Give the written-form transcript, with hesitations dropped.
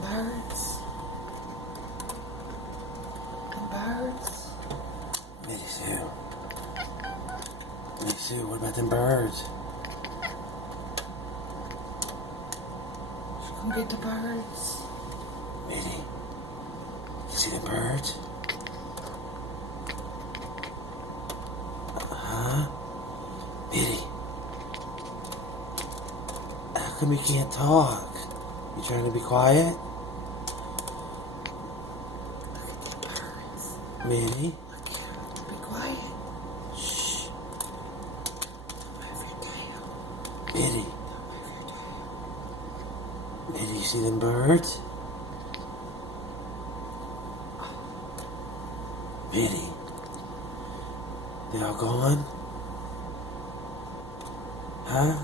birds. Them birds. Mitty Sue. Mitty Sue, what about them birds? Come get the birds. Mitty, you see the birds? Huh? Mitty, how come you can't talk? You trying to be quiet? Look at the birds. Mitty? Be quiet. Shh. Don't wave your tail. Mitty. Don't wave your tail. Mitty, you see them birds? Mitty. They all gone? Huh?